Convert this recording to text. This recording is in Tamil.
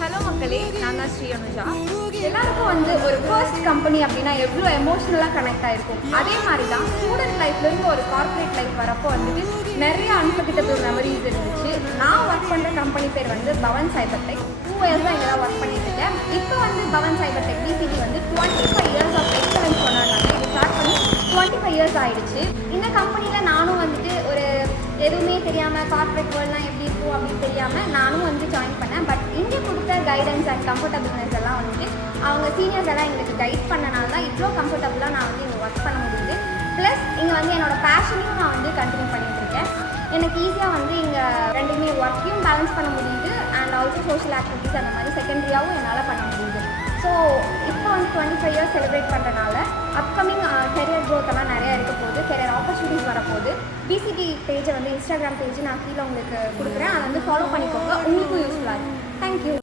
ஹலோ மக்களே, நான் தான் ஸ்ரீ அனுஜா. எல்லாருக்கும் ஒரு ஃபர்ஸ்ட் கம்பெனி அப்படின்னா எவ்வளோ எமோஷ்னலாக கனெக்ட் ஆகிருக்கும். அதே மாதிரி தான் ஸ்டூடெண்ட் லைஃப்லேருந்து ஒரு கார்ப்பரேட் லைஃப் வரப்போ நிறைய அன்ஃபர்கெட்டபிள் மெமரிஸ் இருந்துச்சு. நான் ஒர்க் பண்ணுற கம்பெனி பேர் பவன் சைபர் டெக். 2 இயர்ஸ் தான் இங்கே தான் ஒர்க் பண்ணிட்டு இருக்கேன். இப்போ Pavan cyber tech PCT 25 years of excellence கொண்டாடுறாங்க. இது ஸ்டார்ட் பண்ணி 25 இயர்ஸ் ஆகிடுச்சு. இந்த கம்பெனியில் நானும் ஒரு எதுவுமே தெரியாமல் கார்ப்பரேட் வேர்ல்ட்லாம் எப்படி இருக்கும் அப்படின்னு தெரியாமல் நானும் ஜாயின் பண்ணேன். பட் இங்கே கொடுத்த கைடன்ஸ் அண்ட் கம்ஃபர்டபுள்னஸ் எல்லாம் அவங்க சீனியர்ஸ் எல்லாம் எங்களுக்கு கைட் பண்ணனால தான் இவ்வளோ கம்ஃபர்டபுளாக நான் இங்கே ஒர்க் பண்ண முடியுது. ப்ளஸ் இங்கே என்னோடய பேஷனையும் நான் கண்டினியூ பண்ணிகிட்டு இருக்கேன். எனக்கு ஈஸியாக இங்கே ரெண்டுமே ஒர்க்கையும் பேலன்ஸ் பண்ண முடியுது அண்ட் ஆல்சோ சோஷியல் ஆக்டிவிட்டிஸ் அந்த மாதிரி செகண்டரியாகவும் என்னால் பண்ண முடியுது. ஸோ இப்போ 25 இயர்ஸ் செலிப்ரேட் பண்ணுறனால அப்கமிங் கெரியர் க்ரோத் எல்லாம் நிறையா இருக்க போகுது. கெரியர் ஆப்பர்ச்சுனிட்டிஸ் வரப்போகுது. பிசிடி பேஜை இன்ஸ்டாகிராம் பேஜ் நான் கீழே உங்களுக்கு கொடுக்குறேன். அதை ஃபாலோ பண்ணிக்கோங்க. உங்களுக்கும் யூஸ்ஃபுல்லாக இருக்கும். தேங்க்யூ.